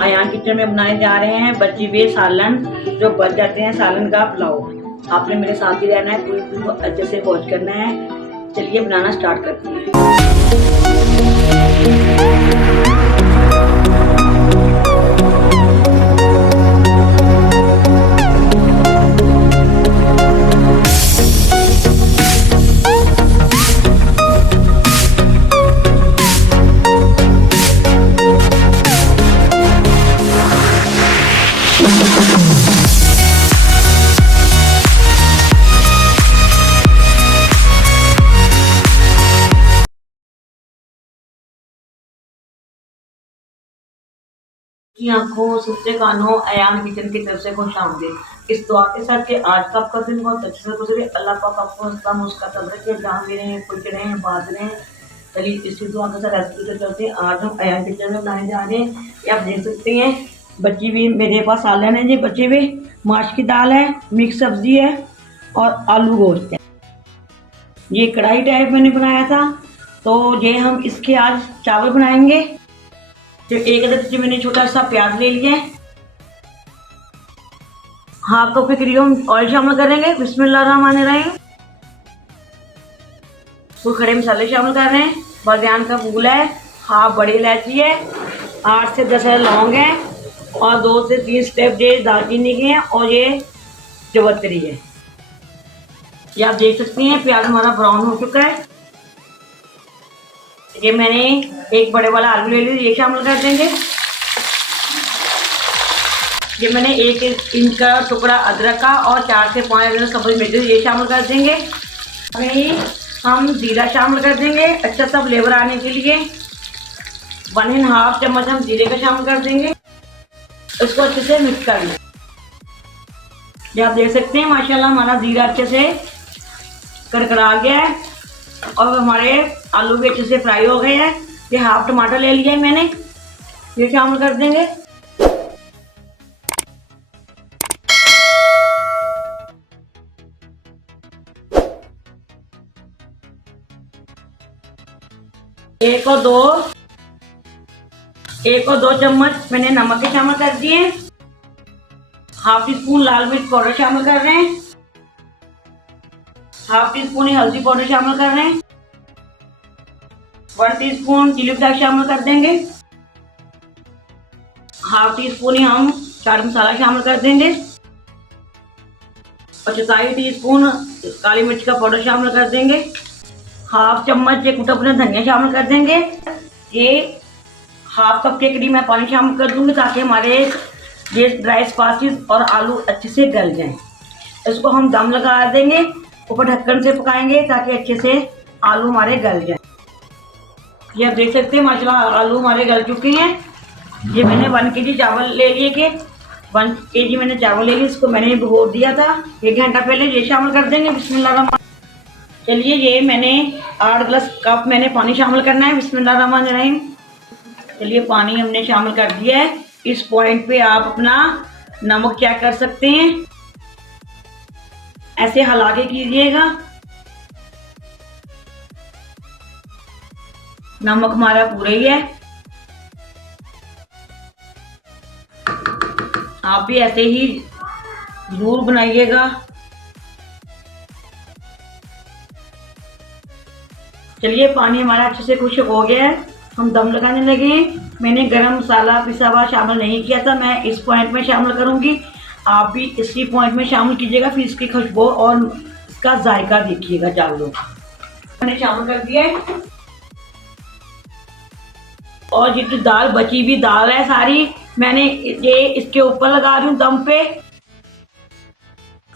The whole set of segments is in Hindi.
अयान किचन में बनाए जा रहे हैं बचे हुए सालन, जो बच जाते हैं सालन का पुलाव। आपने मेरे साथ ही रहना है, पूरी पूरी अच्छे से वॉच करना है। चलिए बनाना स्टार्ट करते हैं। की आंखों सुनते कानों अयान किचन की तरफ से खुश आमदीद। इस दुआ के साथ कि आज का आपका दिन बहुत अच्छे से गुजरे, अल्लाह पाक आपको हंसता मुस्कुराता रखे, जहाँ भी रहें खुश रहें बात रहें। चलिए इसी दुआ के साथ रेसिपी के चलते आज हम अयान किचन में बनाने जा रहे हैं। ये आप देख सकते हैं बची हुई मेरे पास सालन है जी, बचे हुए माश की दाल है, मिक्स सब्जी है और आलू गोश्त है। ये कढ़ाई टाइप मैंने बनाया था, तो ये हम इसके आज चावल बनाएंगे। तो एक अदद मैंने छोटा सा प्याज ले लिया है, हाफ कप के करीब ऑयल शामिल करेंगे। बिस्मिल्लाहिर्रहमानिर्रहीम। कुछ खड़े मसाले शामिल कर रहे हैं। बादियान का फूल है, हाफ बड़ी इलायची है, 8 से 10 लौंग है और 2 से 3 स्टेप ये दालचीनी के हैं और ये जवतरी है। ये आप देख सकते हैं प्याज हमारा ब्राउन हो चुका है। ये मैंने एक बड़े वाला आलू ले लिया, ये शामिल कर देंगे। ये मैंने 1 इंच का टुकड़ा अदरक का और 4 से 5 सब्जी मिर्च ये शामिल कर देंगे। वहीं हम जीरा शामिल कर देंगे अच्छा सा फ्लेवर आने के लिए। 1.5 चम्मच हम जीरे का शामिल कर देंगे। इसको अच्छे से मिक्स कर लें। ये आप देख सकते हैं माशाल्लाह हमारा जीरा अच्छे से कड़कड़ा गया है और हमारे आलू भी अच्छे से फ्राई हो गए हैं। ये हाफ टमाटर ले लिया है मैंने, ये शामिल कर देंगे। एक और दो चम्मच मैंने नमक के शामिल कर दिए। हाफ टी स्पून लाल मिर्च पाउडर शामिल कर रहे हैं। हाफ टी स्पून हल्दी पाउडर शामिल कर रहे हैं। 1 टीस्पून चिली फ्लेक्स शामिल कर देंगे। हाफ टी स्पून ही हम चाट मसाला शामिल कर देंगे और 1/4 टीस्पून काली मिर्च का पाउडर शामिल कर देंगे। हाफ चम्मच ये कुटा भुना धनिया शामिल कर देंगे। ये हाफ कप के करीब मैं पानी शामिल कर दूंगी ताकि हमारे ये ड्राई स्पाइसेस और आलू अच्छे से गल जाएं। इसको हम दम लगा देंगे, ऊपर ढक्कन से पकाएंगे ताकि अच्छे से आलू हमारे गल जाएं। ये आप देख सकते हैं माशाल्लाह आलू हमारे गल चुके हैं। ये मैंने 1 kg चावल ले लिए के 1 kg मैंने चावल ले लिए, इसको मैंने भिगो दिया था 1 घंटा पहले। ये शामिल कर देंगे। बिस्मिल्लाह। चलिए ये मैंने 8 गिलास कप मैंने पानी शामिल करना है। बिस्मिल्लाहिर्रहमानिर्रहीम। चलिए पानी हमने शामिल कर दिया है। इस पॉइंट पे आप अपना नमक चेक कर सकते हैं, ऐसे हिला के कीजिएगा। नमक हमारा पूरा ही है। आप भी ऐसे ही जरूर बनाइएगा। चलिए पानी हमारा अच्छे से खुश्क हो गया है, हम दम लगाने लगे हैं। मैंने गरम मसाला पिसा हुआ शामिल नहीं किया था, मैं इस पॉइंट में शामिल करूंगी। आप भी इसी पॉइंट में शामिल कीजिएगा, फिर इसकी खुशबू और इसका जायका देखिएगा। चावलों मैंने शामिल कर दिया है और ये जो दाल बची हुई दाल है सारी मैंने ये इसके ऊपर लगा रही हूँ दम पे।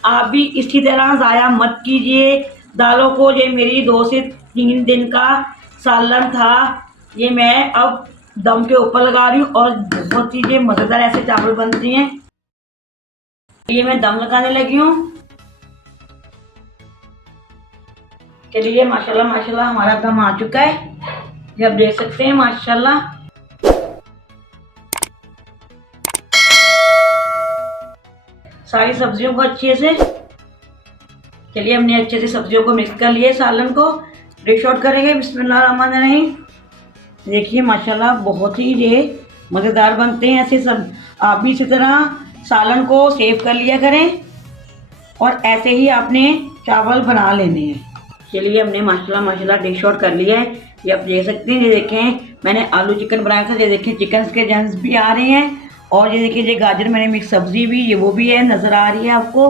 आप भी इसी तरह ज़ाया मत कीजिए दालों को। ये मेरी 2 से 3 दिन का सालन था, ये मैं अब दम के ऊपर लगा रही हूँ और बहुत चीज़ें मज़ेदार ऐसे चावल बनती हैं। ये मैं दम लगाने लगी हूँ। चलिए माशाल्लाह माशाल्लाह हमारा दम आ चुका है। ये आप देख सकते हैं माशाल्लाह। सारी सब्जियों को अच्छे से, चलिए हमने अच्छे से सब्जियों को मिक्स कर लिया। सालन को डिश आउट करेंगे। बिस्मिल्लाहिर्रहमानिर्रहीम। देखिए माशाल्लाह बहुत ही ये मज़ेदार बनते हैं ऐसे सब। आप भी इसी तरह सालन को सेव कर लिया करें और ऐसे ही आपने चावल बना लेने हैं। चलिए हमने माशाल्लाह डिश आउट कर लिया है। ये आप देख सकते हैं, ये देखें मैंने आलू चिकन बनाया था, ये देखें चिकन के जंस भी आ रहे हैं और ये देखिए ये गाजर मैंने मिक्स सब्जी भी ये वो भी है, नज़र आ रही है आपको।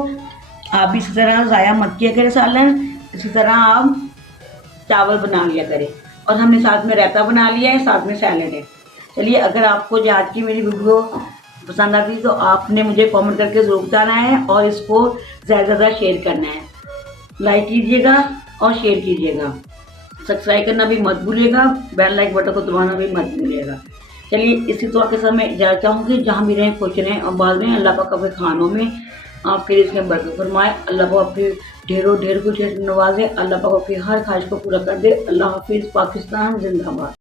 आप भी इसी तरह ज़ाया मत किया करें सालन, इसी तरह आप चावल बना लिया करें। और हमने साथ में रायता बना लिया है, साथ में सैलेड है। चलिए अगर आपको जो आज की मेरी वीडियो पसंद आती है तो आपने मुझे कमेंट करके ज़रूर बताना है और इसको ज़्यादा से ज़्यादा शेयर करना है। लाइक कीजिएगा और शेयर कीजिएगा, सब्सक्राइब करना भी मत भूलिएगा, बेल लाइक बटन को दबाना भी मत भूलिएगा। चलिए इसी तो के साथ मैं इजाज़त चाहूँगी। जहाँ भी रहें खुश रहें और बाद में अल्लाह पाक अपने खानों में आपके लिए इसमें बरकत फरमाए। अल्लाह पाक आपके ढेरों ढेर कुछ नवाजे, अल्लाह पाक आपकी हर ख्वाहिश को पूरा कर दे। अल्लाह हाफिज़। पाकिस्तान जिंदाबाद।